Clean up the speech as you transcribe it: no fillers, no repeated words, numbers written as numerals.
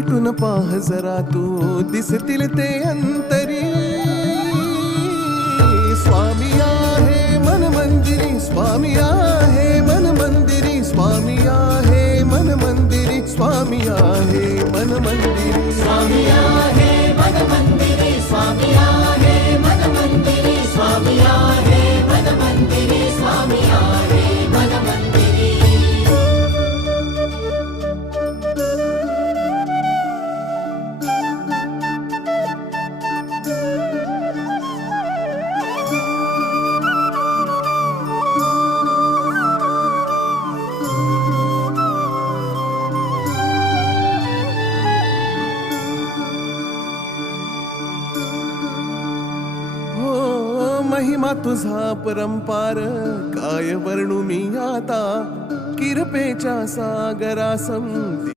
मिटून पाह जरा तू दिसतील ते अंतरी. स्वामी आहे मन मंदिरी, स्वामी आहे मन मंदिरी, स्वामी आहे मन मंदिरी, स्वामी आहे मन मंदिरी. स्वामी आहे मन मंदिरी, स्वामी आहे मन मंदिरी, स्वामी आहे मन मंदिरी, स्वामी आहे मन मंदिरी. महिमा तुझा परंपार काय वर्णू मी आता. किरपेच्या सागरासम